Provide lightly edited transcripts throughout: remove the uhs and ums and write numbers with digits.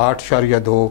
8.2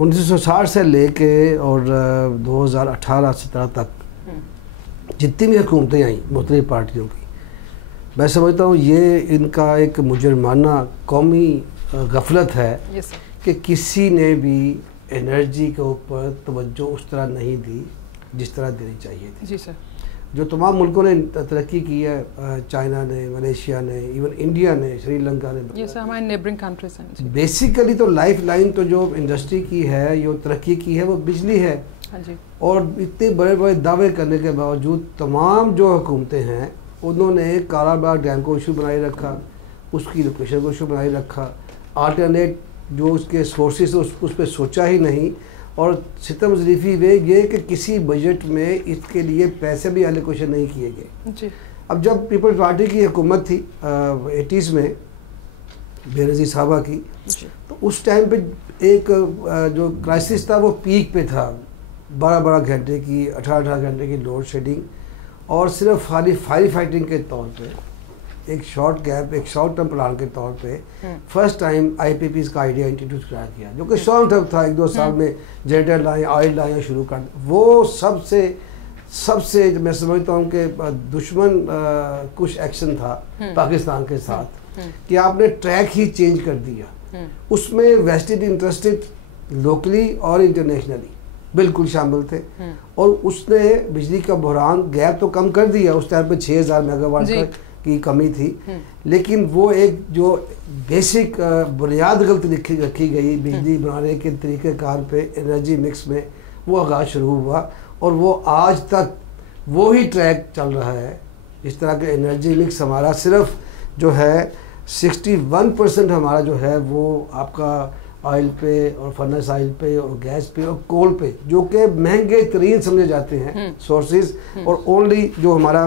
1960 سے لے کے اور 2018-17 تک جتنی بھی حکومتیں آئیں مختلف پارٹیوں کی، میں سمجھتا ہوں یہ ان کا ایک مجرمانہ قومی غفلت ہے کہ کسی نے بھی انرجی کے اوپر توجہ اس طرح نہیں دی جس طرح دینی چاہیے تھی. جی سر. جو تمام ملکوں نے ترقی کی ہے، چائنا نے، ملیشیا نے، ایون انڈیا نے، سری لنکا نے، یہ سر ہمارے نیبرنگ کنٹریز ہیں. بیسیکلی تو لائف لائن تو جو انڈسٹری کی ہے، جو ترقی کی ہے، وہ بجلی ہے. اور اتنے بڑے بڑے دعوے کرنے کے باوجود تمام جو حکومتیں ہیں انہوں نے کالا باغ ڈیم کو ایشو بنائی رکھا، اس کی لوکیشن کو ایشو بنائی رکھا، آلٹرنیٹ جو اس کے سورسز اس پہ سوچا ہی نہیں. اور ستم ظریفی وے یہ کہ کسی بجٹ میں اس کے لیے پیسے بھی ایلوکیشن نہیں کیے گئے. اب جب پیپلز پارٹی کی حکومت تھی 80s میں بے نظیر صاحبہ کی، تو اس ٹائم پہ ایک جو کرائسس تھا وہ پیک پہ تھا، 12 گھنٹے کی 18 گھنٹے کی لوڈ شیڈنگ، اور صرف خالی فائر فائٹنگ کے طور پہ ایک شارٹ گیپ، ایک شارٹ ٹرم پلان کے طور پہ first time I P Ps کا آئیڈیا انٹروڈیوس کرا کیا، جو کہ شارٹ ٹرم تھا، 1-2 سال میں جنریٹر لائیں، آئل لائیں شروع کر. وہ سب سے میں سمجھتا ہوں کہ دشمن کچھ ایکشن تھا پاکستان کے ساتھ کہ آپ نے ٹریک ہی چینج کر دیا. اس میں ویسٹڈ انٹرسٹڈ لوکلی اور انٹرنیشنلی بالکل شامل تھے، اور اس نے بجلی کا بحران گیپ تو کم کر دیا. اس ٹائم پہ 6000 میگا واٹ کی کمی تھی، لیکن وہ ایک جو بیسک بنیاد غلط رکھی گئی بجلی بنانے کے طریقہ کار پہ، انرجی مکس میں، وہ آغاز شروع ہوا، اور وہ آج تک وہی ٹریک چل رہا ہے. اس طرح کے انرجی مکس ہمارا صرف جو ہے 61% ہمارا جو ہے وہ آپ کا آئل پہ اور فرنس آئل پہ اور گیس پہ اور کول پہ، جو کہ مہنگے ترین سمجھے جاتے ہیں سورسز، اور اونلی جو ہمارا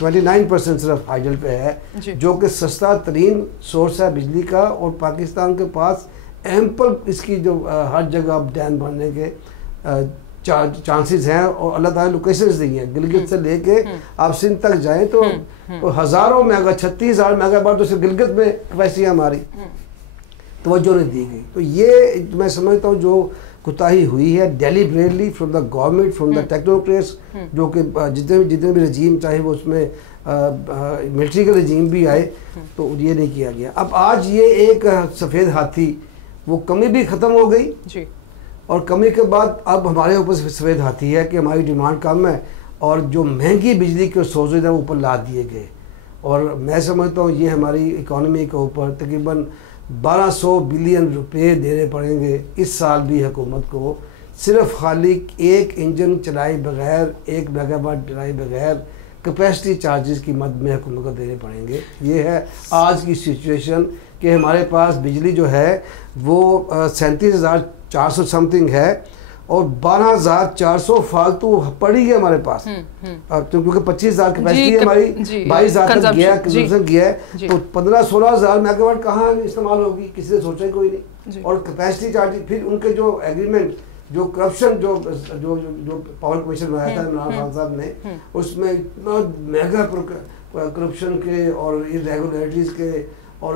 29% صرف ہائیڈل پہ ہے، جو کہ سستا ترین سورس ہے بجلی کا. اور پاکستان کے پاس ایمپل اس کی جو ہر جگہ ڈیم بننے کے چانسز ہیں، اور اللہ تعالیٰ لوکیشنز دی ہیں. گلگت سے لے کے آپ سندھ تک جائیں تو ہزاروں میگا 36,000 میگا واٹ تو صرف گلگت میں کیپیسٹی ہماری توجہ نہیں دی گئی. تو یہ میں سمجھتا ہوں جو کوتاہی ہوئی ہے deliberately from the government, from the technocrats, جو کہ جتنے بھی رجیم، چاہے وہ اس میں ملٹری کا رجیم بھی آئے، تو یہ نہیں کیا گیا. اب آج یہ ایک سفید ہاتھی، وہ کمی بھی ختم ہو گئی، اور کمی کے بعد اب ہمارے اوپر سفید ہاتھی ہے کہ ہماری ڈیمانڈ کم ہے، اور جو مہنگی بجلی کے سورسز ہیں وہ اوپر لا دیے گئے. اور میں سمجھتا ہوں یہ ہماری اکانومی کے اوپر تقریباً 1200 بلین روپے دینے پڑیں گے اس سال بھی حکومت کو، صرف خالی ایک انجن چلائے بغیر، 1 میگا واٹ چلائے بغیر کیپیسٹی چارجز کی مد میں حکومت کو دینے پڑیں گے. یہ ہے آج کی سچویشن کہ ہمارے پاس بجلی جو ہے وہ 37,400 سمتھنگ ہے، اور 12,400 فالتو پڑی ہے ہمارے پاس، کیونکہ 25,000 کیپیسٹی ہے ہماری، 22,000 تک گیا کنزمپشن گیا ہے، تو 15-16,000 میگا واٹ کہاں استعمال ہوگی، کسی نے سوچا کوئی نہیں. اور کیپیسٹی چارج پھر ان کے جو ایگریمنٹ، جو کرپشن جو پاور کمیشن بنایا تھا عمران خان صاحب نے، اس میں اتنا میگا کرپشن کے اور ریگولیٹریز کے، اور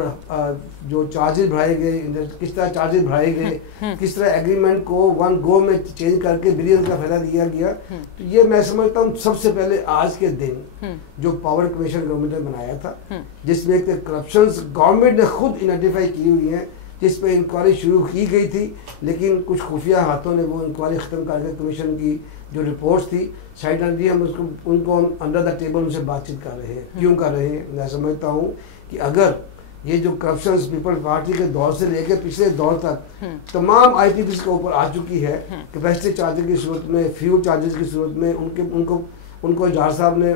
جو چارجز بڑھائے گئے، کس طرح چارجز بڑھائے گئے، کس طرح ایگریمنٹ کو ون گو میں چینج کر کے بلین کا فائدہ دیا گیا. تو یہ میں سمجھتا ہوں سب سے پہلے آج کے دن جو پاور کمیشن گورنمنٹ نے بنایا تھا، جس میں کرپشنز گورنمنٹ نے خود آئیڈینٹیفائی کی ہوئی ہیں، جس پہ انکوائری شروع کی گئی تھی، لیکن کچھ خفیہ ہاتھوں نے وہ انکوائری ختم کر کے کمیشن کی جو رپورٹس تھی سائڈنلی ہم ان کو انڈر دا ٹیبل ان سے بات چیت کر رہے ہیں. کیوں کر رہے ہیں؟ میں سمجھتا ہوں کہ اگر یہ جو کرپشنز پیپل پارٹی کے دور سے لے کے پچھلے دور تک تمام آئی پی پیز کے اوپر آ چکی ہے، کیپیسٹی چارجز کی صورت میں، فیول چارجز کی صورت میں، ان کو جار صاحب نے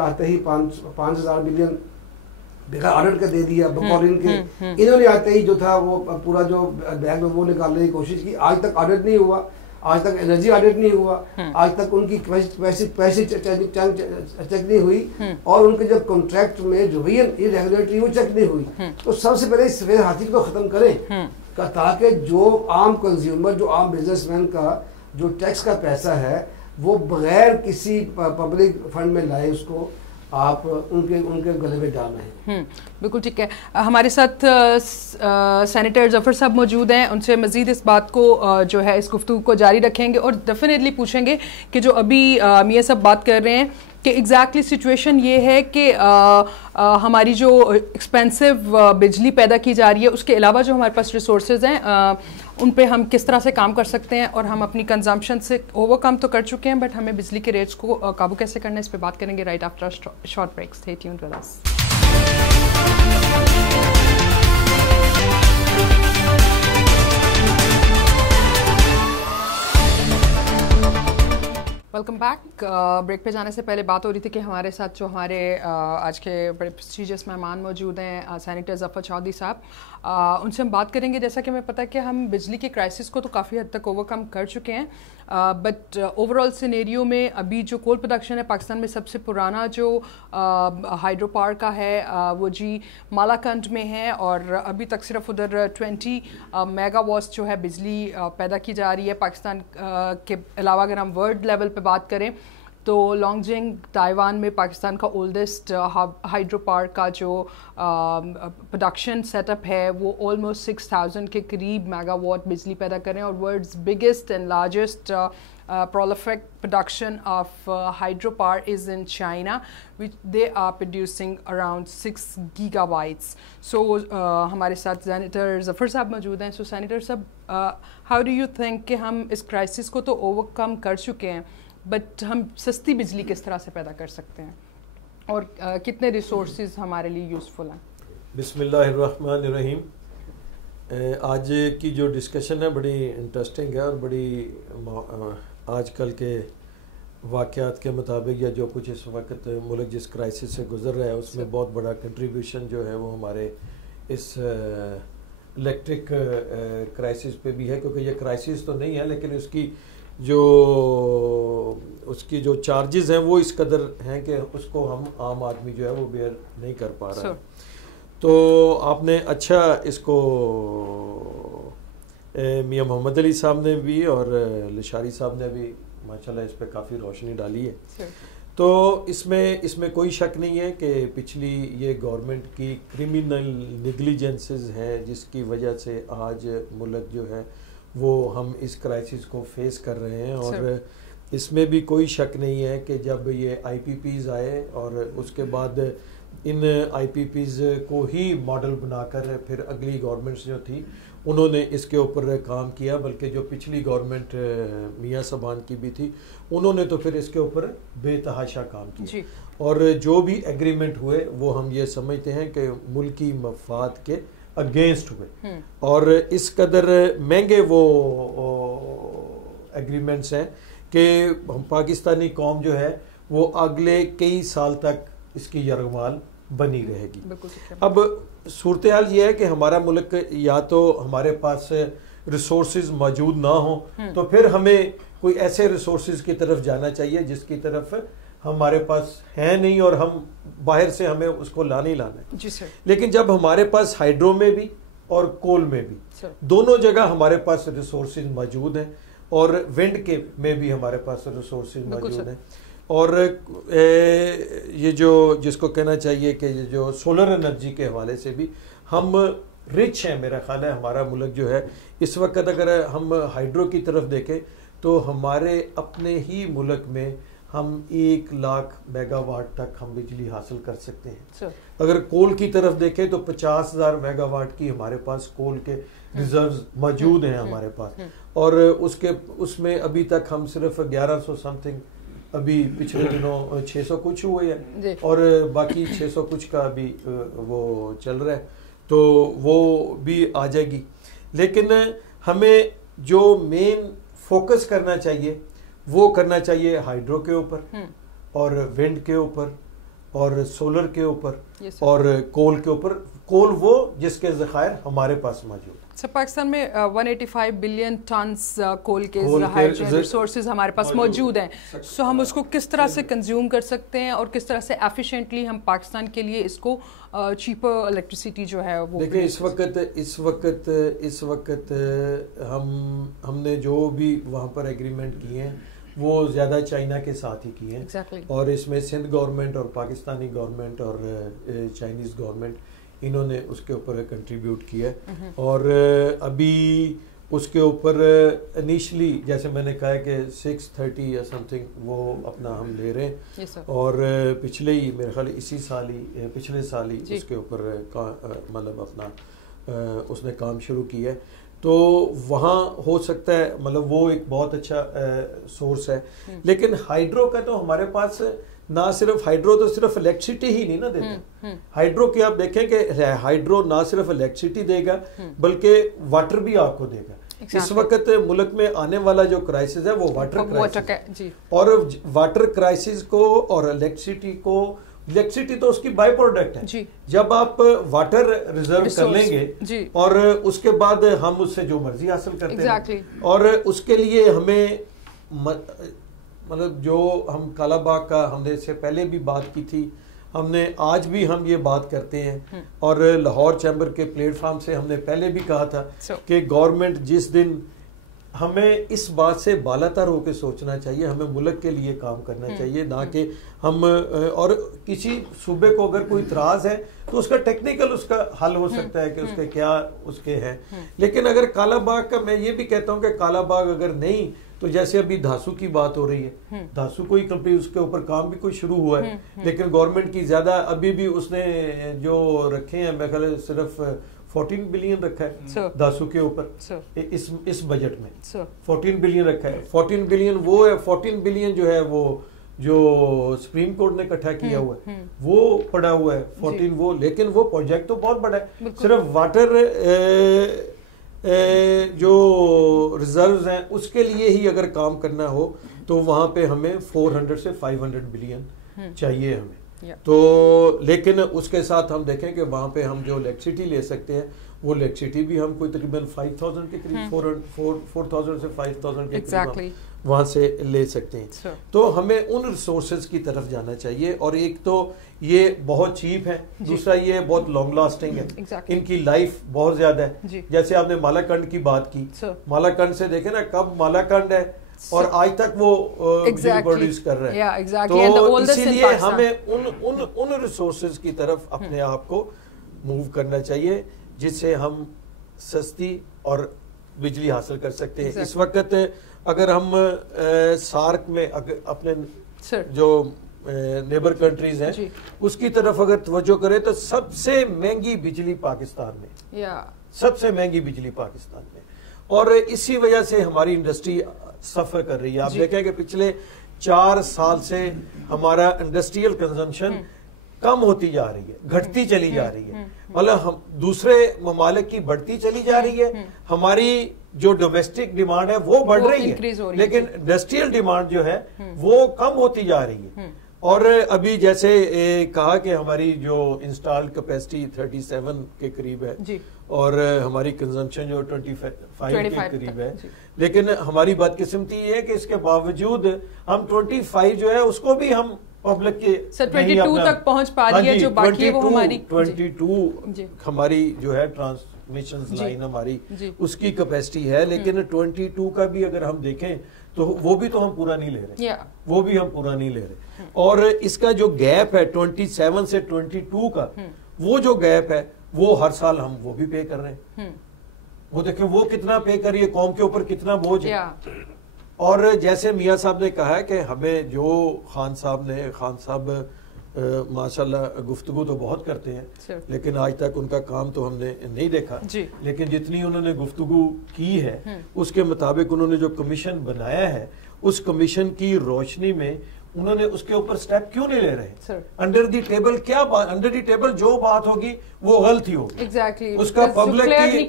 آتے ہی 5,000 بلین بغیر آڈٹ کا دے دیا بقول ان کے. انہوں نے آتے ہی جو تھا وہ پورا جو بیگ میں وہ نکالنے کی کوشش کی. آج تک آڈٹ نہیں ہوا، آج تک انرجی آڈٹ نہیں ہوا، آج تک ان کی پیسے چیک نہیں ہوئی، اور ان کے جب کانٹریکٹ میں جو بھی ریگولیٹری وہ چیک نہیں ہوئی. تو سب سے پہلے سفید ہاتھی کو ختم کریں تاکہ جو عام کنزیومر، جو عام بزنس مین کا جو ٹیکس کا پیسہ ہے وہ بغیر کسی پبلک فنڈ میں لائے اس کو، آپ ان کے گلے میں ڈال رہے ہیں. بالکل ٹھیک ہے. ہمارے ساتھ سینیٹر ظفر صاحب موجود ہیں, ان سے مزید اس بات کو جو ہے اس گفتگو کو جاری رکھیں گے اور ڈیفینیٹلی پوچھیں گے کہ جو ابھی میاں صاحب بات کر رہے ہیں کہ ایگزیکٹلی سچویشن یہ ہے کہ ہماری جو ایکسپینسو بجلی پیدا کی جا رہی ہے اس کے علاوہ جو ہمارے پاس ریسورسز ہیں ان پہ ہم کس طرح سے کام کر سکتے ہیں, اور ہم اپنی کنزمپشن سے اوور کم تو کر چکے ہیں بٹ ہمیں بجلی کے ریٹس کو قابو کیسے کرنا ہے, اس پہ بات کریں گے right after short break. Stay tuned with us. Welcome back. Break پہ جانے سے پہلے بات ہو رہی تھی کہ ہمارے ساتھ جو ہمارے آج کے بڑے پریسٹیجیس مہمان موجود ہیں سینیٹر ظفر چودھری صاحب, ان سے ہم بات کریں گے. جیسا کہ ہمیں پتہ ہے کہ ہم بجلی کے کرائسس کو تو کافی حد تک اوور کم کر چکے ہیں, بٹ اوور آل سینیریو میں ابھی جو کول پروڈکشن ہے پاکستان میں سب سے پرانا جو ہائیڈرو پاور کا ہے وہ جی مالاکنڈ میں ہے, اور ابھی تک صرف ادھر 20 میگا واٹس جو ہے بجلی پیدا کی جا رہی ہے. پاکستان کے علاوہ اگر ہم ورلڈ لیول پہ بات کریں تو لانگ جنگ تائیوان میں پاکستان کا اولڈسٹ ہائیڈرو پاور کا جو پروڈکشن سیٹ اپ ہے وہ آلموسٹ 6000 کے قریب میگا واٹ بجلی پیدا کریں, اور world's biggest and largest prolific production of hydro power is in China, which they are producing around 6 gigawatts. So ہمارے ساتھ سینیٹر ظفر صاحب موجود ہیں. سو سینیٹر صاحب, how do you think کہ ہم اس کرائسس کو تو اوور کم کر چکے ہیں بٹ ہم سستی بجلی کس طرح سے پیدا کر سکتے ہیں اور کتنے ریسورسز ہمارے لیے یوزفل ہیں؟ بسم اللہ الرحمن الرحیم. آج کی جو ڈسکشن ہے بڑی انٹرسٹنگ ہے اور بڑی آج کل کے واقعات کے مطابق یا جو کچھ اس وقت ملک جس کرائسس سے گزر رہا ہے اس میں بہت بڑا کنٹریبیوشن جو ہے وہ ہمارے اس الیکٹرک کرائسس پہ بھی ہے, کیونکہ یہ کرائسس تو نہیں ہے لیکن اس کی جو چارجز ہیں وہ اس قدر ہیں کہ اس کو ہم عام آدمی جو ہے وہ بیئر نہیں کر پا رہا ہے. تو آپ نے اچھا اس کو میاں محمد علی صاحب نے بھی اور لشاری صاحب نے بھی ماشاءاللہ اس پہ کافی روشنی ڈالی ہے. تو اس میں کوئی شک نہیں ہے کہ پچھلی یہ گورنمنٹ کی کرمنل نیگلیجنسز ہیں جس کی وجہ سے آج ملک جو ہے وہ ہم اس کرائسس کو فیس کر رہے ہیں. اور اس میں بھی کوئی شک نہیں ہے کہ جب یہ آئی پی پیز آئے اور اس کے بعد ان آئی پی پیز کو ہی ماڈل بنا کر پھر اگلی گورنمنٹس جو تھی انہوں نے اس کے اوپر کام کیا, بلکہ جو پچھلی گورنمنٹ میاں صاحبان کی بھی تھی انہوں نے تو پھر اس کے اوپر بے تحاشا کام کیا اور جو بھی ایگریمنٹ ہوئے وہ ہم یہ سمجھتے ہیں کہ ملکی مفاد کے اگینسٹ ہوئے اور اس قدر مہنگے وہ ایگریمنٹس ہیں کہ پاکستانی قوم جو ہے وہ اگلے کئی سال تک اس کی یرغمال بنی رہے گی. اب صورتحال یہ ہے کہ ہمارا ملک یا تو ہمارے پاس ریسورسز موجود نہ ہوں تو پھر ہمیں کوئی ایسے ریسورسز کی طرف جانا چاہیے جس کی طرف ہمارے پاس ہے نہیں اور ہم باہر سے ہمیں اس کو لانا ہی لانا ہے. جی سر. لیکن جب ہمارے پاس ہائیڈرو میں بھی اور کول میں بھی دونوں جگہ ہمارے پاس ریسورسز موجود ہیں اور ونڈ کے میں بھی ہمارے پاس ریسورسز موجود ہیں اور یہ جو جس کو کہنا چاہیے کہ جو سولر انرجی کے حوالے سے بھی ہم رچ ہیں. میرا خیال ہے ہمارا ملک جو ہے اس وقت اگر ہم ہائیڈرو کی طرف دیکھیں تو ہمارے اپنے ہی ملک میں ہم 1 لاکھ میگا واٹ تک ہم بجلی حاصل کر سکتے ہیں. اگر کول کی طرف دیکھیں تو 50,000 میگا واٹ کی ہمارے پاس کول کے ریزروز موجود ہیں ہمارے پاس اور اس میں ابھی تک ہم صرف 1100 سم تھنگ ابھی پچھلے دنوں 600 کچھ ہوئے ہیں اور باقی 600 کچھ کا ابھی وہ چل رہا ہے تو وہ بھی آ جائے گی. لیکن ہمیں جو مین فوکس کرنا چاہیے وہ کرنا چاہیے ہائیڈرو کے اوپر اور ونڈ کے اوپر اور سولر کے اوپر اور کول کے اوپر. کول وہ جس کے ذخائر ہمارے پاس موجود ہیں. سر پاکستان میں 185 بلین ٹنز کول کے ریسورسز ہمارے پاس موجود ہیں. سو ہم اس کو کس طرح سے کنزیوم کر سکتے ہیں اور کس طرح سے ایفیشینٹلی ہم پاکستان کے لیے اس کو چیپر الیکٹریسٹی جو ہے وہ دیکھیں. اس وقت ہم نے جو بھی وہاں پر ایگریمنٹ کیے ہیں وہ زیادہ چائنا کے ساتھ ہی کی ہیں. اور اس میں سندھ گورنمنٹ اور پاکستانی گورنمنٹ اور چائنیز گورنمنٹ انہوں نے اس کے اوپر کنٹریبیوٹ کیا. اور ابھی اس کے اوپر انیشلی جیسے میں نے کہا کہ 630 یا سم تھنگ وہ اپنا ہم لے رہے ہیں. اور پچھلے ہی میرے خیال اسی سال ہی پچھلے سال ہی اس کے اوپر مطلب اپنا اس نے کام شروع کیا ہے. تو وہاں ہو سکتا ہے مطلب وہ ایک بہت اچھا سورس ہے. لیکن ہائیڈرو کا تو ہمارے پاس نہ صرف ہائیڈرو تو صرف الیکٹریسٹی ہی نہیں نا دیتا. ہائیڈرو کی آپ دیکھیں کہ ہائیڈرو نہ صرف الیکٹریسٹی دے گا بلکہ واٹر بھی آپ کو دے گا. اس وقت ملک میں آنے والا جو کرائسس ہے وہ واٹر کرائسس اور واٹر کرائسس کو اور الیکٹریسٹی تو اس کی بائی پروڈکٹ ہے. جب آپ واٹر ریزرو کر لیں گے اور اس کے بعد ہم اس سے جو مرضی حاصل کرتے ہیں اور اس کے لیے ہمیں مطلب جو ہم کالا باغ کا ہم نے اس سے پہلے بھی بات کی تھی, ہم نے آج بھی ہم یہ بات کرتے ہیں اور لاہور چیمبر کے پلیٹ فارم سے ہم نے پہلے بھی کہا تھا کہ گورنمنٹ جس دن ہمیں اس بات سے بالا تر ہو کے سوچنا چاہیے, ہمیں ملک کے لیے کام کرنا چاہیے, نہ کہ ہم اور کسی صوبے کو اگر کوئی اعتراض ہے تو اس کا ٹیکنیکل اس کا حل ہو سکتا ہے کہ اس کے کیا اس کے ہیں. لیکن اگر کالا باغ کا میں یہ بھی کہتا ہوں کہ کالا باغ اگر نہیں تو جیسے ابھی دھاسو کی بات ہو رہی ہے, دھاسو کوئی کمپنی اس کے اوپر کام بھی کوئی شروع ہوا ہے لیکن گورنمنٹ کی زیادہ ابھی بھی اس نے جو رکھے ہیں میں خیال صرف 14 بلین رکھا ہے دھاسو کے اوپر اس بجٹ میں 14 بلین رکھا ہے. 14 بلین وہ ہے, 14 بلین جو ہے وہ جو سپریم کورٹ نے اکٹھا کیا ہوا ہے وہ پڑا ہوا ہے 14 وہ. لیکن وہ پروجیکٹ تو بہت بڑا ہے. صرف واٹر جو ریزروز ہیں اس کے لیے ہی اگر کام کرنا ہو تو وہاں پہ ہمیں 400 سے 500 بلین چاہیے ہمیں. تو لیکن اس کے ساتھ ہم دیکھیں کہ وہاں پہ ہم جو الیکٹریسٹی لے سکتے ہیں وہ الیکٹریسٹی بھی ہم کوئی تقریباً 5000 کے قریب 4000 سے 5000 کے قریب وہاں سے لے سکتے ہیں. تو ہمیں ان ریسورسز کی طرف جانا چاہیے. اور ایک تو یہ بہت چیپ ہے, دوسرا یہ بہت لانگ لاسٹنگ ہے, ان کی لائف بہت زیادہ ہے. جیسے آپ نے مالا کنڈ کی بات کی, مالا کنڈ سے دیکھیں نا کب مالا کنڈ ہے اور آج تک وہ پروڈیوس کر رہے ہیں. تو اسی لیے ہمیں ان ریسورسز کی طرف اپنے آپ کو موو کرنا چاہیے جس سے ہم سستی اور بجلی حاصل کر سکتے ہیں. اس وقت اگر ہم سارک میں اپنے جو نیبر کنٹریز ہیں اس کی طرف اگر توجہ کریں تو سب سے مہنگی بجلی پاکستان میں, سب سے مہنگی بجلی پاکستان میں. اور اسی وجہ سے ہماری انڈسٹری سفر کر رہی ہے. آپ دیکھیں کہ پچھلے 4 سال سے ہمارا انڈسٹریل کنزمپشن کم ہوتی جا رہی ہے, گھٹتی چلی جا رہی ہے. مطلب ہم دوسرے ممالک کی بڑھتی چلی جا رہی ہے, ہماری جو ڈومیسٹک ڈیمانڈ ہے وہ بڑھ رہی ہے لیکن انڈسٹریل ڈیمانڈ جو ہے وہ کم ہوتی جا رہی ہے. اور ابھی جیسے کہا کہ ہماری جو انسٹالڈ کیپیسٹی 37 کے قریب ہے اور ہماری کنزمپشن جو 25 کے قریب ہے, لیکن ہماری بدقسمتی یہ ہے کہ اس کے باوجود ہم 25 جو ہے اس کو بھی ہم پبلک کے 22 تک پہنچ پا رہی ہے, جو باقی ہے وہ ہماری 22 ہماری جو ہے ٹرانسمیشن لائن ہماری اس کی کیپیسٹی ہے. لیکن 22 کا بھی اگر ہم دیکھیں تو وہ بھی تو ہم پورا نہیں لے رہے, وہ بھی ہم پورا نہیں لے رہے. اور اس کا جو گیپ ہے 27 سے 22 کا, وہ جو گیپ ہے وہ ہر سال ہم وہ بھی پے کر رہے ہیں. وہ دیکھیں وہ کتنا پے کر رہی ہے, قوم کے اوپر کتنا بوجھ ہے. اور جیسے میاں صاحب نے کہا ہے کہ ہمیں جو خان صاحب ماشاءاللہ گفتگو تو بہت کرتے ہیں لیکن آج تک ان کا کام تو ہم نے نہیں دیکھا. لیکن جتنی انہوں نے گفتگو کی ہے اس کے مطابق انہوں نے جو کمیشن بنایا ہے اس کمیشن کی روشنی میں انہوں نے اس کے اوپر سٹیپ کیوں نہیں لے رہے. انڈر دی ٹیبل کیا بات, انڈر دی ٹیبل جو بات ہوگی وہ غلط ہی ہوگی. اس کا پبلک کی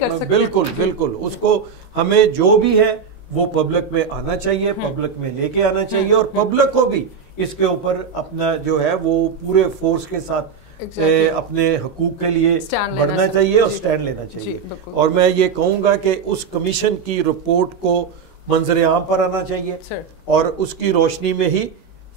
بالکل اس کو ہمیں جو بھی ہے وہ پبلک میں آنا چاہیے, پبلک میں لے کے آنا چاہیے اور پبلک کو بھی اس کے اوپر اپنا جو ہے وہ پورے فورس کے ساتھ اپنے حقوق کے لیے بڑھنا چاہیے اور سٹینڈ لینا چاہیے. اور میں یہ کہوں گا کہ اس کمیشن کی رپورٹ کو منظر عام پر آنا چاہیے اور اس کی روشنی میں ہی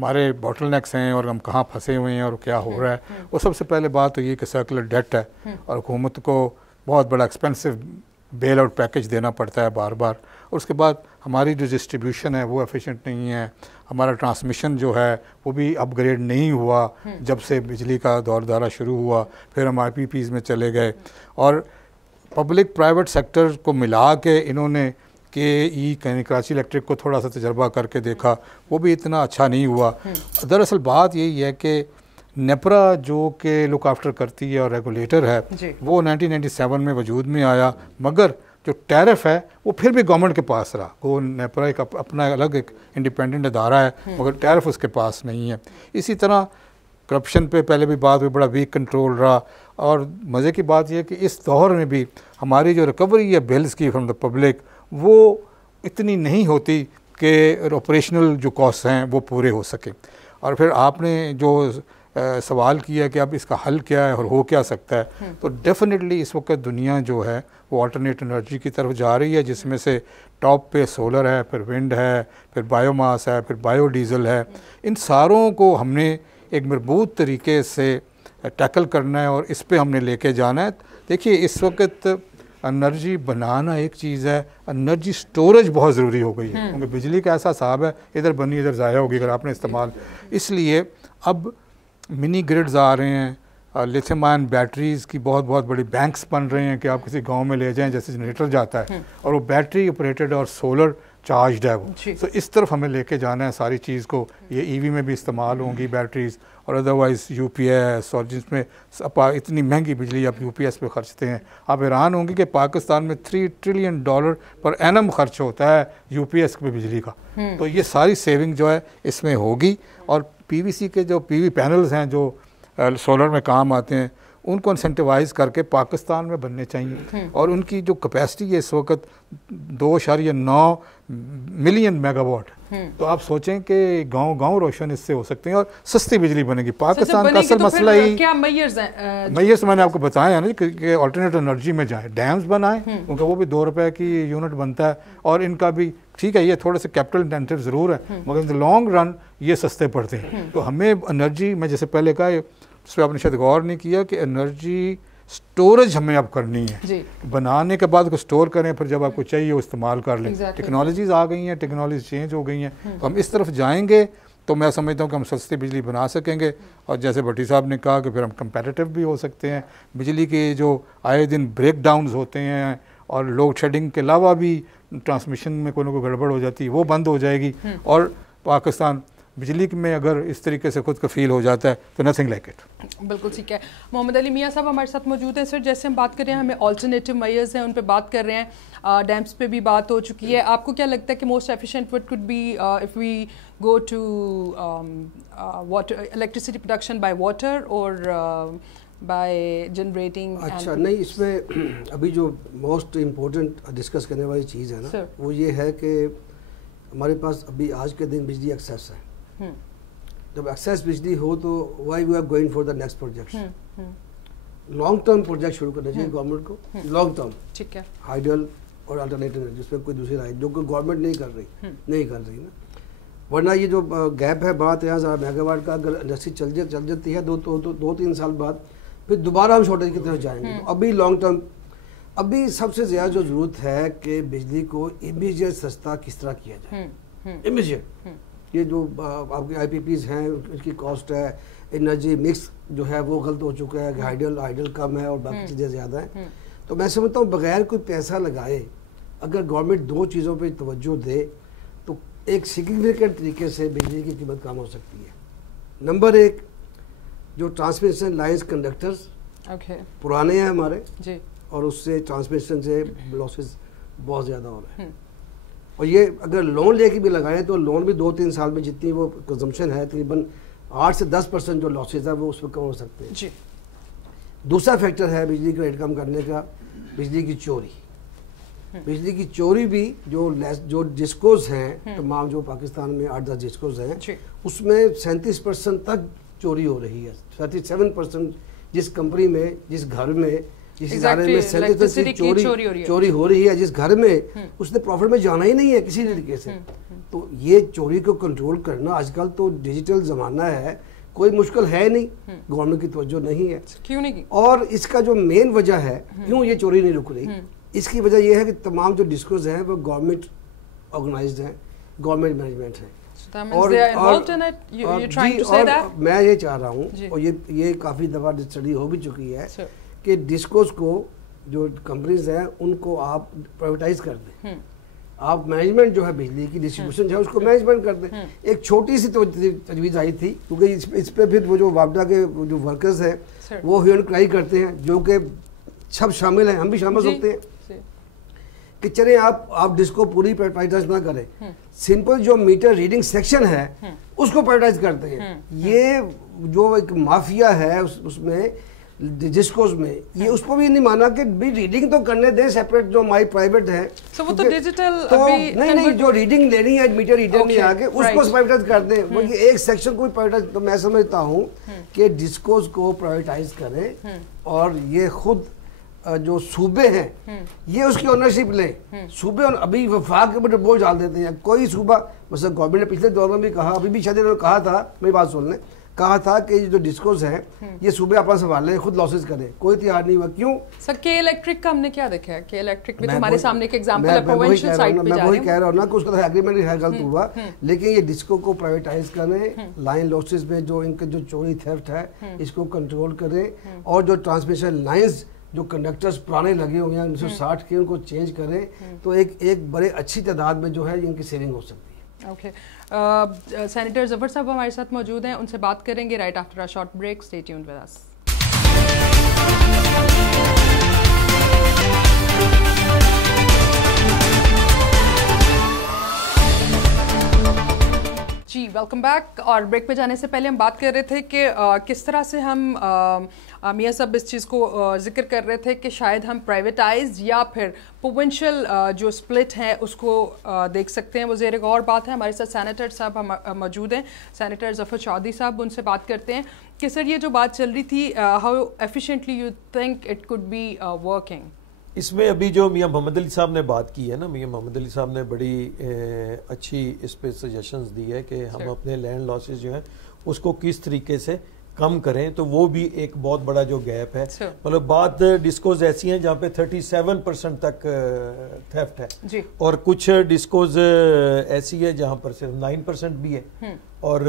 ہمارے باٹل نیکس ہیں اور ہم کہاں پھنسے ہوئے ہیں اور کیا ہو رہا ہے. وہ سب سے پہلے بات تو یہ کہ سرکولر ڈیٹ ہے اور حکومت کو بہت بڑا ایکسپینسو بیل آؤٹ پیکج دینا پڑتا ہے بار بار. اور اس کے بعد ہماری جو ڈسٹریبیوشن ہے وہ ایفیشینٹ نہیں ہے, ہمارا ٹرانسمیشن جو ہے وہ بھی اپ گریڈ نہیں ہوا جب سے بجلی کا دور دورہ شروع ہوا. پھر ہم آئی پی پیز میں چلے گئے اور پبلک پرائیویٹ سیکٹر کو ملا کے انہوں نے کراچی الیکٹرک کو تھوڑا سا تجربہ کر کے دیکھا, وہ بھی اتنا اچھا نہیں ہوا. دراصل بات یہی ہے کہ نیپرا جو کہ لک آفٹر کرتی ہے اور ریگولیٹر ہے وہ 1997 میں وجود میں آیا, مگر جو ٹیرف ہے وہ پھر بھی گورنمنٹ کے پاس رہا. وہ نیپرا ایک اپنا الگ ایک انڈیپینڈنٹ ادارہ ہے مگر ٹیرف اس کے پاس نہیں ہے. اسی طرح کرپشن پہ پہلے بھی بات ہوئی, بڑا ویک کنٹرول رہا. اور مزے کی بات یہ ہے کہ اس دور میں بھی ہماری جو ریکوری ہے بلز کی فرام دا پبلک وہ اتنی نہیں ہوتی کہ آپریشنل جو کاسٹ ہیں وہ پورے ہو سکیں. اور پھر آپ نے جو سوال کیا کہ اب اس کا حل کیا ہے اور ہو کیا سکتا ہے, تو ڈیفینیٹلی اس وقت دنیا جو ہے وہ آلٹرنیٹ انرجی کی طرف جا رہی ہے, جس میں سے ٹاپ پہ سولر ہے, پھر ونڈ ہے, پھر بایو ماس ہے, پھر بایو ڈیزل ہے. ان ساروں کو ہم نے ایک مربوط طریقے سے ٹیکل کرنا ہے اور اس پہ ہم نے لے کے جانا ہے. دیکھیے اس وقت انرجی بنانا ایک چیز ہے, انرجی سٹوریج بہت ضروری ہو گئی ہے, کیونکہ بجلی کا ایسا حساب ہے ادھر بنی ادھر ضائع ہوگی اگر آپ نے استعمال. اس لیے اب منی گریڈز آ رہے ہیں, لیتھیم آئن بیٹریز کی بہت بڑی بینکس بن رہے ہیں کہ آپ کسی گاؤں میں لے جائیں جیسے جنریٹر جاتا ہے اور وہ بیٹری آپریٹڈ اور سولر چارجڈ ہے وہ. تو اس طرف ہمیں لے کے جانا ہے ساری چیز کو. یہ ای وی میں بھی استعمال ہوں گی بیٹریز, اور ادروائز یو پی ایس, اور جس میں اتنی مہنگی بجلی آپ یو پی ایس پہ خرچتے ہیں. آپ حیران ہوں گی کہ پاکستان میں $3 ٹریلین پر اینم خرچ ہوتا ہے یو پی ایس پہ بجلی کا. تو یہ ساری سیونگ جو ہے اس میں ہوگی. اور پی وی سی کے جو پی وی پینلز ہیں جو سولر میں کام آتے ہیں ان کو انسینٹیوائز کر کے پاکستان میں بننے چاہیے. اور ان کی جو کیپیسٹی ہے اس وقت 2.9 ملین میگا واٹ. تو آپ سوچیں کہ گاؤں روشن اس سے ہو سکتے ہیں اور سستی بجلی بنے گی. پاکستان کا اصل مسئلہ ہی کیا میئرز میں نے آپ کو بتایا نا کہ آلٹرنیٹ انرجی میں جائیں, ڈیمز بنائیں, کیونکہ وہ بھی $2 کی یونٹ بنتا ہے اور ان کا بھی ٹھیک ہے یہ تھوڑے سے کیپٹل انٹینسو ضرور ہے مگر ان دا لانگ رن یہ سستے پڑتے ہیں. تو ہمیں انرجی, میں جیسے پہلے کہا اس پہ آپ نے شاید غور نہیں کیا کہ انرجی سٹوریج ہمیں اب کرنی ہے. بنانے کے بعد کو سٹور کریں, پھر جب آپ کو چاہیے وہ استعمال کر لیں. ٹیکنالوجیز آ گئی ہیں, ٹیکنالوجیز چینج ہو گئی ہیں, تو ہم اس طرف جائیں گے تو میں سمجھتا ہوں کہ ہم سستی بجلی بنا سکیں گے. اور جیسے بھٹی صاحب نے کہا کہ پھر ہم کمپیٹیٹیو بھی ہو سکتے ہیں. بجلی کے جو آئے دن بریک ڈاؤنز ہوتے ہیں اور لوڈ شیڈنگ کے علاوہ بھی ٹرانسمیشن میں کوئی نہ کوئی گڑبڑ ہو جاتی ہے وہ بند ہو جائے گی. اور پاکستان بجلی میں اگر اس طریقے سے خود کفیل ہو جاتا ہے تو نتھنگ لائک اٹ. بالکل ٹھیک ہے. محمد علی میاں صاحب ہمارے ساتھ موجود ہیں. سر جیسے ہم بات کر رہے ہیں ہمیں آلٹرنیٹیو میئرز ہیں ان پہ بات کر رہے ہیں, ڈیمس پہ بھی بات ہو چکی ہے. آپ کو کیا لگتا ہے کہ most efficient what could be if we go to water electricity production by water اور بائی جنریٹنگ؟ اچھا نہیں, اس میں ابھی جو موسٹ امپورٹنٹ ڈسکس کرنے والی چیز ہے نا وہ یہ ہے کہ ہمارے پاس ابھی آج کے دن بجلی ایکسیس ہے. جب ایکسیس بجلی ہو تو why we are going for the next project. Long term project شروع کرنا چاہیے گورنمنٹ کو, لانگ ٹرم. ٹھیک ہے, ہائیڈل اور الٹرنیٹیو جس پہ کوئی دوسری رائے جو کہ گورنمنٹ نہیں کر رہی نا. ورنہ یہ جو گیپ ہے 12,000 میگا واٹ کا, اگر انڈسٹری چل جاتی ہے 2-3 سال بعد پھر دوبارہ ہم شارٹیج کی طرف جائیں گے. تو ابھی لانگ ٹرم, ابھی سب سے زیادہ جو ضرورت ہے کہ بجلی کو امیجیٹ سستا کس طرح کیا جائے. امیجیٹ یہ جو آپ کے آئی پی پیز ہیں ان کی کاسٹ ہے, انرجی مکس جو ہے وہ غلط ہو چکا ہے کہ ہائیڈل کم ہے اور باقی چیزیں زیادہ ہیں. تو میں سمجھتا ہوں بغیر کوئی پیسہ لگائے اگر گورنمنٹ 2 چیزوں پہ توجہ دے تو ایک سگنیفیکنٹ طریقے سے بجلی کی قیمت کم ہو سکتی ہے. نمبر 1, جو ٹرانسمیشن لائنز کنڈکٹرز پرانے ہیں ہمارے اور اس سے ٹرانسمیشن سے لاسز بہت زیادہ ہو رہے ہیں. اور یہ اگر لون لے کے بھی لگائیں تو لون بھی 2-3 سال میں جتنی وہ کنزمپشن ہے تقریباً 8 سے 10% جو لاسز ہے وہ اس میں کم ہو سکتے ہیں. دوسرا فیکٹر ہے بجلی کا ریٹ کم کرنے کا, بجلی کی چوری. بجلی کی چوری بھی جو ڈسکوز ہیں تمام جو پاکستان میں 8-10 ڈسکوز ہیں اس میں 37% تک چوری ہو رہی ہے. 37% جس کمپنی میں, جس گھر میں, جس ادارے میں 37% چوری ہو رہی ہے, جس گھر میں اس نے پروفٹ میں جانا ہی نہیں ہے کسی طریقے سے. تو یہ چوری کو کنٹرول کرنا آج کل تو ڈیجیٹل زمانہ ہے، کوئی مشکل ہے نہیں، گورنمنٹ کی توجہ نہیں ہے. کیوں نہیں؟ اور اس کا جو مین وجہ ہے کیوں یہ چوری نہیں رک رہی، اس کی وجہ یہ ہے کہ تمام جو ڈسکوز ہیں وہ گورنمنٹ آرگنائزڈ ہیں، گورنمنٹ مینجمنٹ ہیں. اور میں یہ چاہ رہا ہوں، اور یہ کافی دفعہ اسٹڈی ہو بھی چکی ہے کہ ڈسکوز کو جو کمپنیز ہیں ان کو آپ پرائیویٹائز کر دیں. آپ مینجمنٹ جو ہے بجلی کی ڈسٹریبیوشن جو ہے اس کو مینجمنٹ کر دیں. ایک چھوٹی سی تجویز آئی تھی، کیونکہ اس پہ پھر وہ جو وابڈا کے جو ورکرز ہیں وہ ہیو اینڈ کرائی کرتے ہیں، جو کہ سب شامل ہیں، ہم بھی شامل ہوتے ہیں کہ چلیں آپ ڈسکو پوری پرائیویٹائز نہ کریں، سمپل جو میٹر ریڈنگ سیکشن ہے اس کو پرائیویٹائز کرتے ہیں. یہ جو ایک مافیا ہے اس میں ڈسکوز میں، یہ اس کو بھی نہیں مانا کہ بھی ریڈنگ تو کرنے دیں سیپریٹ جو ہماری پرائیویٹ ہے، وہ تو ڈیجیٹل نہیں جو ریڈنگ لینی ہے میٹر ریڈر نہیں آگے اس کو پرائیویٹائز کر دیں. ایک سیکشن کو پرائیویٹائز، تو میں سمجھتا ہوں کہ ڈسکوز کو پرائیویٹائز کریں اور یہ خود جو صوبے ہیں یہ اس کی اونرشپ لیں. صوبے ابھی وفاق کے اوپر بوجھ ڈال دیتے ہیں. کوئی صوبہ مثلا گورنمنٹ نے پچھلے دور میں بھی کہا، ابھی بھی شاید انہوں نے کہا تھا، میری بات سن لیں، کہا تھا کہ جو ڈسکوز ہیں یہ صوبے اپنا سنبھال لیں، خود لاسز کریں. کوئی تیار نہیں ہوا. کیوں سر؟ کے الیکٹرک کا ہم نے کیا دیکھا ہے؟ کے الیکٹرک بھی ہمارے سامنے ایک ایگزامپل ہے، پروونشل سائٹ پہ جا رہے ہیں. میں وہی کہہ رہا ہوں نا کہ اس کا تو ایگریمنٹ ہے غلط ہوا، لیکن یہ ڈسکو کو پرائیویٹائز کریں، لائن لاسز میں جو ان کا جو چوری تھیفٹ ہے اس کو کنٹرول کریں، اور جو ٹرانسمیشن لائنز جو کنڈکٹرز پرانے لگے ہوئے ہیں 1960 کے ان کو چینج کریں، تو ایک بڑے اچھی تعداد میں جو ہے ان کی سیونگ ہو سکتی ہے. اوکے، سینیٹر ظفر صاحب ہمارے ساتھ موجود ہیں، ان سے بات کریں گے right after a short break. Stay tuned with us. جی ویلکم بیک. اور بریک پہ جانے سے پہلے ہم بات کر رہے تھے کہ کس طرح سے ہم میاں صاحب اس چیز کو ذکر کر رہے تھے کہ شاید ہم پرائیویٹائز یا پھر پروونشل جو سپلٹ ہیں اس کو دیکھ سکتے ہیں. وہ زیر غور بات ہے. ہمارے ساتھ سینیٹر صاحب موجود ہیں، سینیٹر ظفر چودھری صاحب. ان سے بات کرتے ہیں کہ سر یہ جو بات چل رہی تھی، how efficiently you think it could be working? اس میں ابھی جو میاں محمد علی صاحب نے بات کی ہے نا، میاں محمد علی صاحب نے بڑی اچھی اس پہ سجیشنز دی ہے کہ ہم اپنے لینڈ لاسز جو ہیں اس کو کس طریقے سے کم کریں. تو وہ بھی ایک بہت بڑا جو گیپ ہے، مطلب بعض ڈسکوز ایسی ہیں جہاں پہ 37% تک تھیفٹ ہے، اور کچھ ڈسکوز ایسی ہے جہاں پر صرف 9% بھی ہے، اور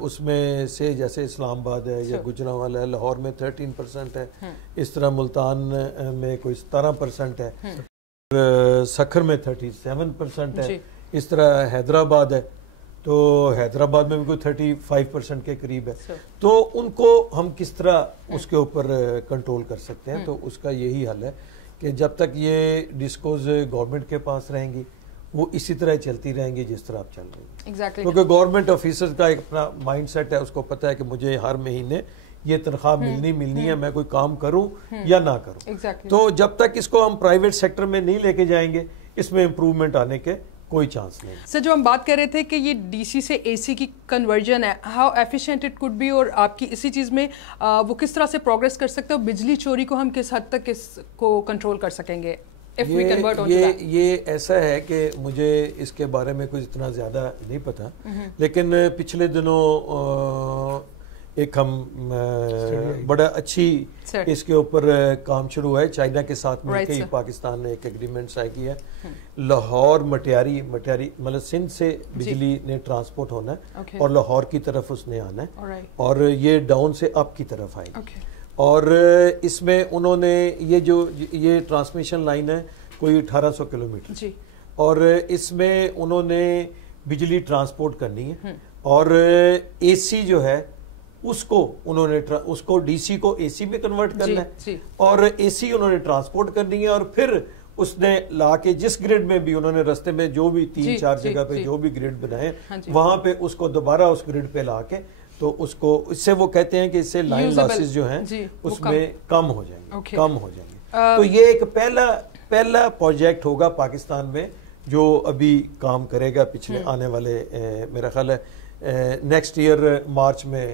اس میں سے جیسے اسلام آباد ہے یا گجرانوالہ ہے، لاہور میں 13% ہے، اس طرح ملتان میں کوئی 17% ہے، اور سکھر میں 37% ہے، اس طرح حیدرآباد ہے تو حیدرآباد میں بھی کوئی 35% کے قریب ہے. تو ان کو ہم کس طرح اس کے اوپر کنٹرول کر سکتے ہیں؟ تو اس کا یہی حل ہے کہ جب تک یہ ڈسکوز گورنمنٹ کے پاس رہیں گی وہ اسی طرح چلتی رہیں گی جس طرح آپ چل رہے ہیں. کیونکہ گورنمنٹ آفیسر کا ایک اپنا مائنڈ سیٹ ہے، اس کو پتہ ہے کہ مجھے ہر مہینے یہ تنخواہ ملنی ہے، میں کوئی کام کروں یا نہ کروں. تو جب تک اس کو ہم پرائیویٹ سیکٹر میں نہیں لے کے جائیں گے اس میں امپروومنٹ آنے کے کوئی چانس نہیں. سر جو ہم بات کر رہے تھے کہ یہ ڈی سی سے اے سی کی کنورژن ہے، how efficient it could be, اور آپ کی اسی چیز میں وہ کس طرح سے پروگریس کر سکتے ہو؟ بجلی چوری کو ہم کس حد تک اس کو کنٹرول کر سکیں گے؟ یہ ایسا ہے کہ مجھے اس کے بارے میں کچھ اتنا زیادہ نہیں پتا، لیکن پچھلے دنوں ایک ہم بڑا اچھی اس کے اوپر کام شروع ہوا ہے چائنا کے ساتھ مل کے. پاکستان نے ایک ایگریمنٹ سائن کیا ہے، لاہور مٹیاری مطلب سندھ سے بجلی نے ٹرانسپورٹ ہونا ہے اور لاہور کی طرف اس نے آنا ہے، اور یہ ڈاؤن سے اپ کی طرف آئے گی. اور اس میں انہوں نے یہ ٹرانسمیشن لائن ہے کوئی 1800 کلومیٹر، اور اس میں انہوں نے بجلی ٹرانسپورٹ کرنی ہے، اور اے سی جو ہے اس کو انہوں نے اس کو ڈی سی کو اے سی میں کنورٹ کرنا ہے، اور اے سی انہوں نے ٹرانسپورٹ کرنی ہے، اور پھر اس نے لا کے جس گریڈ میں بھی انہوں نے رستے میں جو بھی 3-4 جگہ پہ جو بھی گریڈ بنائے وہاں پہ اس کو دوبارہ اس گریڈ پہ لا کے، تو اس کو اس سے وہ کہتے ہیں کہ اس سے لائن لاسز جو ہیں اس میں کم ہو جائیں گے. تو یہ ایک پہلا پروجیکٹ ہوگا پاکستان میں جو ابھی کام کرے گا پچھلے آنے والے میرا خیال ہے نیکسٹ ایئر مارچ میں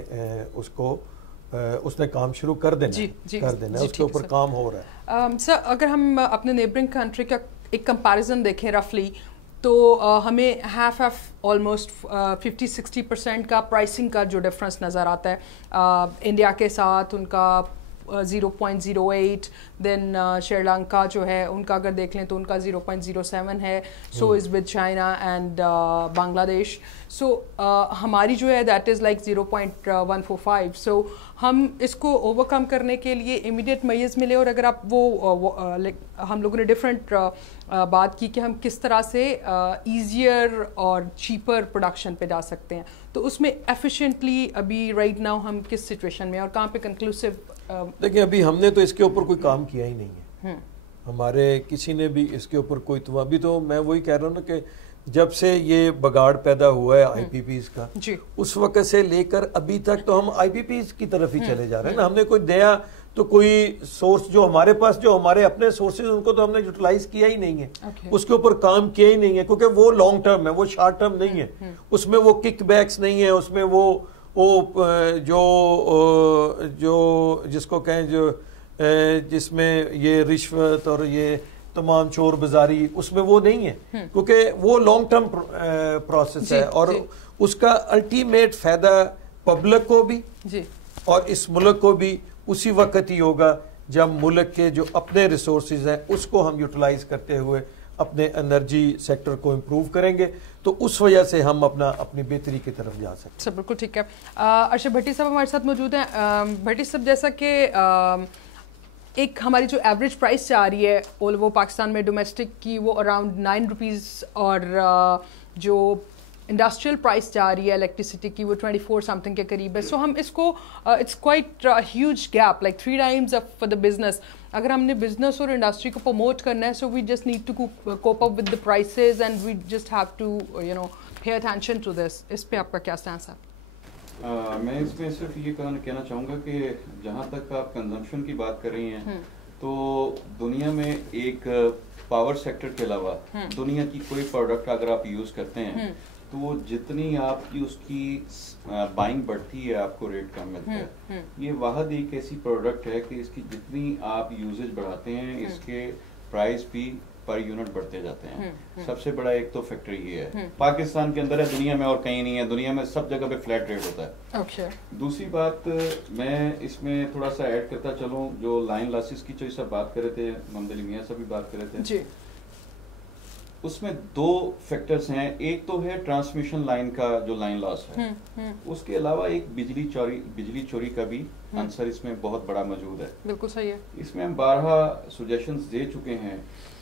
اس نے کام شروع کر دینا اس کے اوپر کام ہو رہا ہے. سر اگر ہم اپنے نیبرنگ کنٹری کا ایک کمپیریزن دیکھیں رفلی، تو ہمیں ہاف آلموسٹ 50-60% کا پرائسنگ کا جو ڈفرینس نظر آتا ہے انڈیا کے ساتھ، ان کا 0.08، دین شری لنکا جو ہے ان کا اگر دیکھ لیں تو ان کا 0.07 ہے، سو از ود چائنا اینڈ بنگلہ دیش. سو ہماری جو ہے دیٹ از لائک 0.145. سو ہم اس کو اوور کم کرنے کے لیے امیڈیٹ میئرز ملے. اور اگر آپ وہ ہم لوگوں نے ڈفرینٹ بات کی کہ ہم کس طرح سے ایزیئر اور چیپر پروڈکشن پہ جا سکتے ہیں، تو اس میں ایفیشینٹلی ابھی رائٹ ناؤ ہم کس سچویشن میں اور کہاں پہ کنکلوسیو؟ دیکھیں ابھی ہم نے تو اس کے اوپر کوئی کام کیا ہی نہیں ہے، ہمارے کسی نے بھی اس کے اوپر کوئی تو ابھی تو میں وہی کہہ رہا ہوں نا کہ جب سے یہ بگاڑ پیدا ہوا ہے آئی پی پیز کا، اس وقت سے لے کر ابھی تک تو ہم آئی پی پیز کی طرف ہی چلے جا رہے ہیں نا. ہم نے کوئی نیا تو کوئی سورس جو ہمارے پاس جو ہمارے اپنے سورسز ان کو تو ہم نے یوٹیلائز کیا ہی نہیں ہے، اس کے اوپر کام کیا ہی نہیں ہے، کیونکہ وہ لانگ ٹرم ہے، وہ شارٹ ٹرم نہیں ہے. اس میں وہ کک بیکس نہیں ہے، اس میں وہ جو جس کو کہیں جو جس میں یہ رشوت اور یہ تمام چور بازاری اس میں وہ نہیں ہے، کیونکہ وہ لانگ ٹرم پروسیس ہے اور اس کا الٹیمیٹ فائدہ پبلک کو بھی اور اس ملک کو بھی اسی وقت ہی ہوگا جب ملک کے جو اپنے ریسورسز ہیں اس کو ہم یوٹیلائز کرتے ہوئے اپنے انرجی سیکٹر کو امپروو کریں گے، تو اس وجہ سے ہم اپنی بہتری کی طرف جا سکتے ہیں. بالکل ٹھیک ہے. ارشد بھٹی صاحب ہمارے ساتھ موجود ہیں. بھٹی صاحب جیسا کہ ایک ہماری جو ایوریج پرائس جا رہی ہے وہ پاکستان میں ڈومیسٹک کی وہ اراؤنڈ 9 روپیز، اور جو انڈسٹریل پرائس جا رہی ہے الیکٹریسٹی کی وہ 24 سمتھنگ کے قریب ہے. سو ہم اس کو it's quite huge gap, like 3 times for the business. اگر ہم نے بزنس اور انڈسٹری کو پروموٹ کرنا ہے، so we just need to cope up with the prices and we just have to pay attention to this. اس پہ آپ کا کیا اسٹینس ہے؟ میں اس میں صرف یہ کہنا چاہوں گا کہ جہاں تک آپ کنزمپشن کی بات کر رہی ہیں، تو دنیا میں ایک پاور سیکٹر کے علاوہ دنیا کی کوئی پروڈکٹ اگر آپ یوز کرتے ہیں تو جتنی آپ کی اس کی بائنگ بڑھتی ہے آپ کو ریٹ کم ملتا ہے. یہ واحد ایک ایسی پروڈکٹ ہے کہ اس کی جتنی آپ یوزیج بڑھاتے ہیں اس کے پرائز بھی پر یونٹ بڑھتے جاتے ہیں. سب سے بڑا ایک تو فیکٹر یہ ہے، پاکستان کے اندر ہے، دنیا میں اور کہیں نہیں ہے. دنیا میں سب جگہ پہ فلیٹ ریٹ ہوتا ہے. دوسری بات میں اس میں تھوڑا سا ایڈ کرتا چلوں، جو لائن لاسز کی جو سب بات کر رہے تھے، محمد علی میاں صاحب بھی بات کر رہے تھے، اس میں 2 فیکٹرز ہیں. ایک تو ہے ٹرانسمیشن لائن کا جو لائن لاس ہے، اس کے علاوہ ایک بجلی چوری کا بھی عنصر اس میں بہت بڑا موجود ہے. بالکل صحیح ہے. اس میں ہم بارہا سجیشنز دے چکے ہیں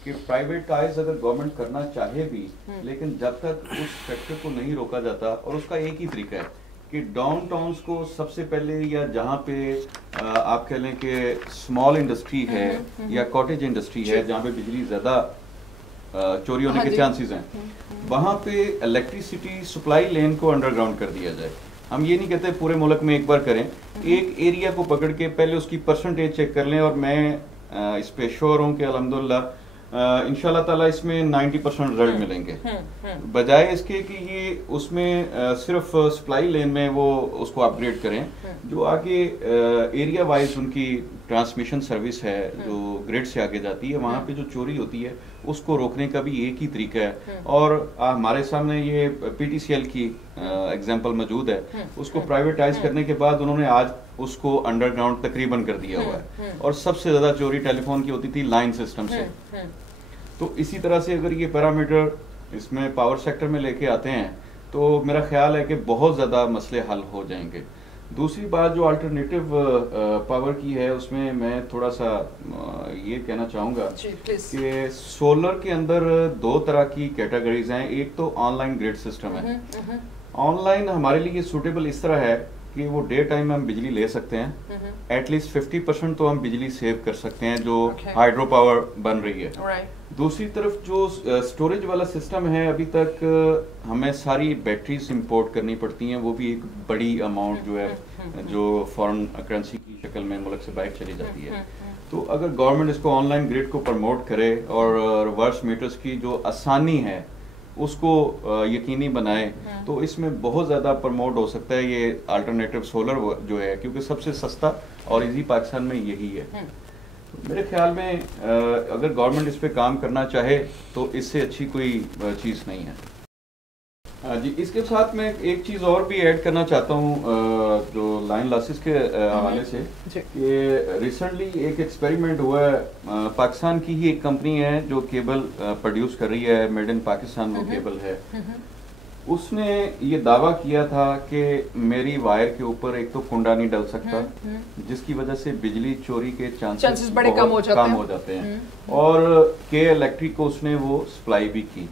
کہ پرائیویٹائز اگر گورنمنٹ کرنا چاہے بھی، لیکن جب تک اس فیکٹر کو نہیں روکا جاتا، اور اس کا ایک ہی طریقہ ہے کہ ڈاؤن ٹاؤنز کو سب سے پہلے، یا جہاں پہ آپ کہہ لیں کہ اسمال انڈسٹری ہے یا کاٹیج انڈسٹری ہے جہاں پہ بجلی زیادہ چوری ہونے کے چانسز ہیں، وہاں پہ الیکٹریسٹی سپلائی لین کو انڈر گراؤنڈ کر دیا جائے. ہم یہ نہیں کہتے پورے ملک میں ایک بار کریں، ایک ایریا کو پکڑ کے پہلے اس کی پرسنٹیج چیک کر لیں. اور میں اس پہ شور ہوں کہ الحمدللہ انشاءاللہ تعالیٰ اس میں 90% رزلٹ ملیں گے، بجائے اس کے کہ یہ اس میں صرف سپلائی لین میں وہ اس کو اپ گریڈ کریں. جو آگے ایریا وائز ان کی ٹرانسمیشن سروس ہے جو گریڈ سے آگے جاتی ہے، وہاں پہ جو چوری ہوتی ہے اس کو روکنے کا بھی ایک ہی طریقہ ہے. اور ہمارے سامنے یہ پی ٹی سی ایل کی ایگزامپل موجود ہے. اس کو پرائیویٹائز کرنے کے بعد انہوں نے آج اس کو انڈر گراؤنڈ تقریباً کر دیا ہوا ہے. اور سب سے زیادہ چوری ٹیلی فون کی ہوتی تھی لائن سسٹم سے. تو اسی طرح سے اگر یہ پیرامیٹر اس میں پاور سیکٹر میں لے کے آتے ہیں تو میرا خیال ہے کہ بہت زیادہ مسئلے حل ہو جائیں گے. دوسری بات جو الٹرنیٹیو پاور کی ہے، اس میں میں تھوڑا سا یہ کہنا چاہوں گا کہ سولر کے اندر 2 طرح کی کیٹیگریز ہیں. ایک تو آن لائن گریڈ سسٹم ہے. آن لائن ہمارے لیے سوٹیبل اس طرح ہے کہ وہ ڈے ٹائم میں ہم بجلی لے سکتے ہیں، ایٹ لیسٹ 50% تو ہم بجلی سیو کر سکتے ہیں جو ہائیڈرو پاور بن رہی ہے. دوسری طرف جو سٹوریج والا سسٹم ہے، ابھی تک ہمیں ساری بیٹریز امپورٹ کرنی پڑتی ہیں، وہ بھی ایک بڑی اماؤنٹ جو ہے جو فارن کرنسی کی شکل میں ملک سے باہر چلی جاتی ہے. تو اگر گورنمنٹ اس کو آن لائن گریڈ کو پروموٹ کرے اور ریورس میٹرز کی جو آسانی ہے اس کو یقینی بنائے، تو اس میں بہت زیادہ پروموٹ ہو سکتا ہے یہ الٹرنیٹیو سولر جو ہے، کیونکہ سب سے سستا اور ایزی پاکستان میں یہی ہے. میرے خیال میں اگر گورنمنٹ اس پہ کام کرنا چاہے تو اس سے اچھی کوئی چیز نہیں ہے. جی اس کے ساتھ میں ایک چیز اور بھی ایڈ کرنا چاہتا ہوں جو لائن لاسز کے حوالے سے کہ ریسنٹلی ایک ایکسپیریمنٹ ہوا ہے. پاکستان کی ہی ایک کمپنی ہے جو کیبل پروڈیوس کر رہی ہے, میڈ ان پاکستان وہ کیبل ہے. اس نے یہ دعویٰ کیا تھا کہ میری وائر کے اوپر ایک تو کنڈا نہیں ڈل سکتا جس کی وجہ سے بجلی چوری کے چانسز بڑے کم ہو جاتے ہیں, اور کے الیکٹرک کو اس نے وہ سپلائی بھی کی.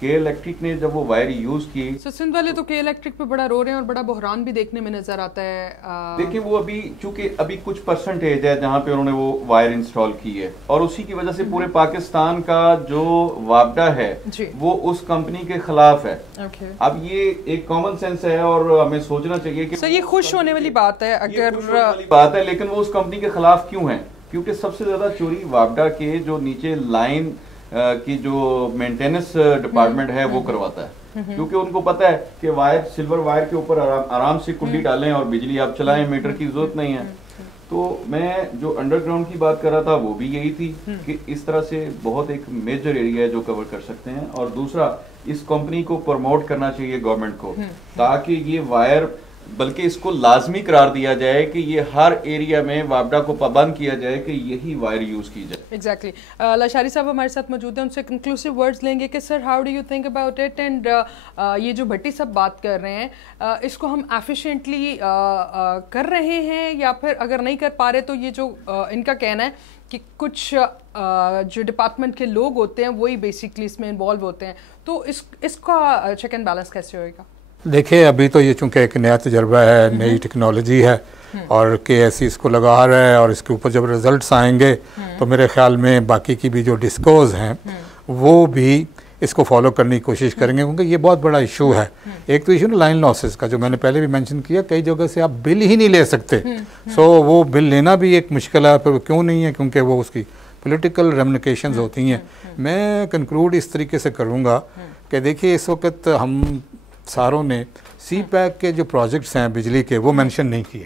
کے الیکٹرک نے جب وہ وائر یوز کی, سندھ والے تو کے الیکٹرک پہ بڑا رو رہے ہیں اور بڑا بحران بھی دیکھنے میں نظر آتا ہے. دیکھیں وہ ابھی چونکہ ابھی کچھ پرسنٹیج ہے جہاں پہ انہوں نے وہ وائر انسٹال کی ہے, اور اسی کی وجہ سے پورے پاکستان کا جو وابڈہ ہے وہ اس کمپنی کے خلاف ہے. اب یہ ایک کامن سینس ہے اور ہمیں سوچنا چاہیے کہ یہ خوش ہونے والی بات ہے اگر بات ہے, لیکن وہ اس کمپنی کے خلاف کیوں ہیں؟ کیونکہ سب سے زیادہ چوری وابڈہ کے جو نیچے لائن کی جو مینٹیننس ڈپارٹمنٹ ہے وہ کرواتا ہے, کیونکہ ان کو پتا ہے کہ وائر سلور وائر کے اوپر آرام سے کنڈی ڈالیں اور بجلی آپ چلائیں, میٹر کی ضرورت نہیں ہے. تو میں جو انڈر گراؤنڈ کی بات کر رہا تھا وہ بھی یہی تھی کہ اس طرح سے بہت ایک میجر ایریا ہے جو کور کر سکتے ہیں. اور دوسرا اس کمپنی کو پروموٹ کرنا چاہیے گورنمنٹ کو, تاکہ یہ وائر بلکہ اس کو لازمی قرار دیا جائے کہ یہ ہر ایریا میں وابڈا کو پابند کیا جائے کہ یہی وائر یوز کی جائے. ایگزیکٹلی. لاشاری صاحب ہمارے ساتھ موجود ہیں, ان سے کنکلوسیو ورڈز لیں گے کہ sir how do you think about it, and یہ جو بھٹی صاحب بات کر رہے ہیں اس کو ہم ایفیشینٹلی کر رہے ہیں یا پھر اگر نہیں کر پا رہے تو یہ جو ان کا کہنا ہے کہ کچھ جو ڈپارٹمنٹ کے لوگ ہوتے ہیں وہی بیسکلی اس میں انوالو ہوتے ہیں, تو اس کا چیک اینڈ بیلنس کیسے ہوئے گا؟ دیکھیں ابھی تو یہ چونکہ ایک نیا تجربہ ہے, نئی ٹیکنالوجی ہے, اور کے ایس سی اس کو لگا رہا ہے, اور اس کے اوپر جب ریزلٹس آئیں گے تو میرے خیال میں باقی کی بھی جو ڈسکوز ہیں وہ بھی اس کو فالو کرنے کی کوشش کریں گے, کیونکہ یہ بہت بڑا ایشو ہے. ایک تو ایشو نا لائن لاسز کا جو میں نے پہلے بھی مینشن کیا, کئی جگہ سے آپ بل ہی نہیں لے سکتے, سو وہ بل لینا بھی ایک مشکل ہے. پھر کیوں نہیں ہے؟ کیونکہ وہ اس کی پولیٹیکل ریمونیکیشنز ہوتی ہیں. میں کنکلوڈ اس طریقے سے کروں گا کہ دیکھیے اس وقت ہم ساروں نے سی پیک کے جو پروجیکٹس ہیں بجلی کے وہ مینشن نہیں کیے.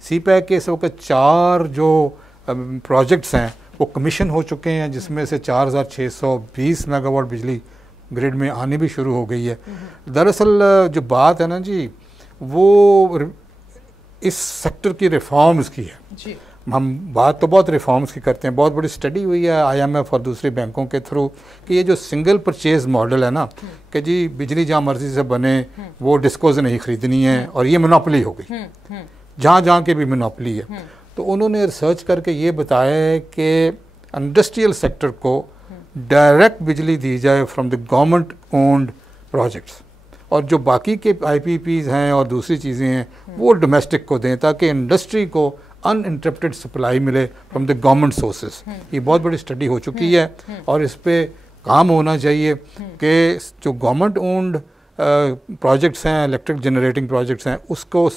سی پیک کے اس وقت 4 جو پروجیکٹس ہیں وہ کمیشن ہو چکے ہیں, جس میں سے 4620 میگا واٹ بجلی گریڈ میں آنی بھی شروع ہو گئی ہے. دراصل جو بات ہے نا جی وہ اس سیکٹر کی ریفارمز کی ہے. ہم بات تو بہت ریفارمز کی کرتے ہیں, بہت بڑی اسٹڈی ہوئی ہے آئی ایم ایف اور دوسری بینکوں کے تھرو کہ یہ جو سنگل پرچیز ماڈل ہے نا کہ جی بجلی جہاں مرضی سے بنے وہ ڈسکوز نہیں خریدنی ہے, اور یہ مونوپلی ہو گئی, جہاں جہاں کے بھی مونوپلی ہے. تو انہوں نے ریسرچ کر کے یہ بتایا ہے کہ انڈسٹریل سیکٹر کو ڈائریکٹ بجلی دی جائے from the government owned projects, اور جو باقی کے آئی پی پیز ہیں اور دوسری چیزیں ہیں وہ ڈومیسٹک کو دیں, تاکہ انڈسٹری کو ان انٹرپٹیڈ سپلائی ملے فرام دی گورنمنٹ سورسز. یہ بہت بڑی اسٹڈی ہو چکی ہے اور اس پہ کام ہونا چاہیے کہ جو گورنمنٹ اونڈ پروجیکٹس ہیں, الیکٹرک جنریٹنگ پروجیکٹس ہیں, اس کو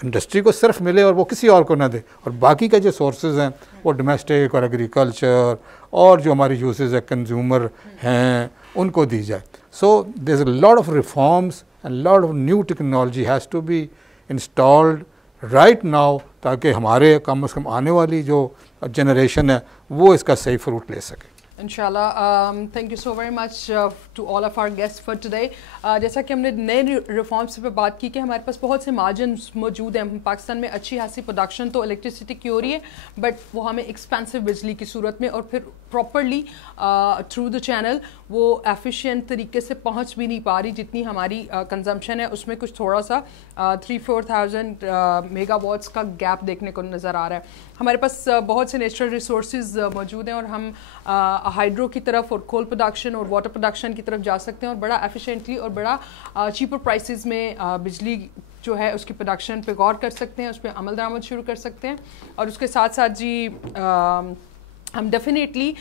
انڈسٹری کو صرف ملے اور وہ کسی اور کو نہ دے, اور باقی کا جو سورسز ہیں وہ ڈومیسٹک اور ایگریکلچر اور جو ہماری یوزز ہے کنزیومر ہیں ان کو دی جائے. So there is a lot of reforms and lot of new technology has to be installed right now, تاکہ ہمارے کم از کم آنے والی جو جنریشن ہے وہ اس کا صحیح فروٹ لے سکے. انشاءاللہ. Thank you so very much to all of our guest for today. جیسا کہ ہم نے نئے ریفارمس پہ بات کی کہ ہمارے پاس بہت سے مارجنس موجود ہیں. پاکستان میں اچھی خاصی پروڈکشن تو الیکٹریسٹی کی ہو رہی ہے, بٹ وہ ہمیں ایکسپینسو بجلی کی صورت میں اور پھر پراپرلی تھرو دا چینل وہ ایفیشینٹ طریقے سے پہنچ بھی نہیں پا رہی جتنی ہماری کنزمپشن ہے. اس میں کچھ تھوڑا سا 3-4,000 میگا واٹس کا گیپ دیکھنے کو نظر آ رہا ہے. ہمارے پاس بہت سے نیچرل ریسورسز موجود ہیں اور ہم ہائیڈرو کی طرف اور کول پروڈکشن اور واٹر پروڈکشن کی طرف جا سکتے ہیں اور بڑا ایفیشینٹلی اور بڑا چیپر پرائسز میں بجلی جو ہے اس کی پروڈکشن پہ غور کر سکتے ہیں, اس پہ عمل درآمد شروع کر سکتے ہیں. اور اس کے ساتھ ساتھ جی ہم ڈیفینیٹلی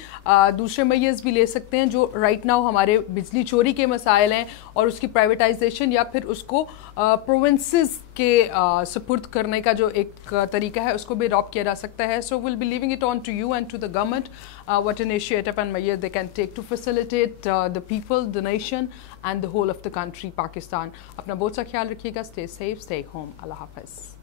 دوسرے میئرز بھی لے سکتے ہیں جو رائٹ ناؤ ہمارے بجلی چوری کے مسائل ہیں اور اس کی پرائیویٹائزیشن یا پھر اس کو پروونسز کے سپرد کرنے کا جو ایک طریقہ ہے اس کو بھی اڈاپٹ کیا جا سکتا ہے. So will be leaving it on to you and to the government what initiative and measures they can take to facilitate the people, the nation and the whole of the country Pakistan. اپنا بہت سا خیال رکھیے گا. Stay safe, stay home. اللہ حافظ.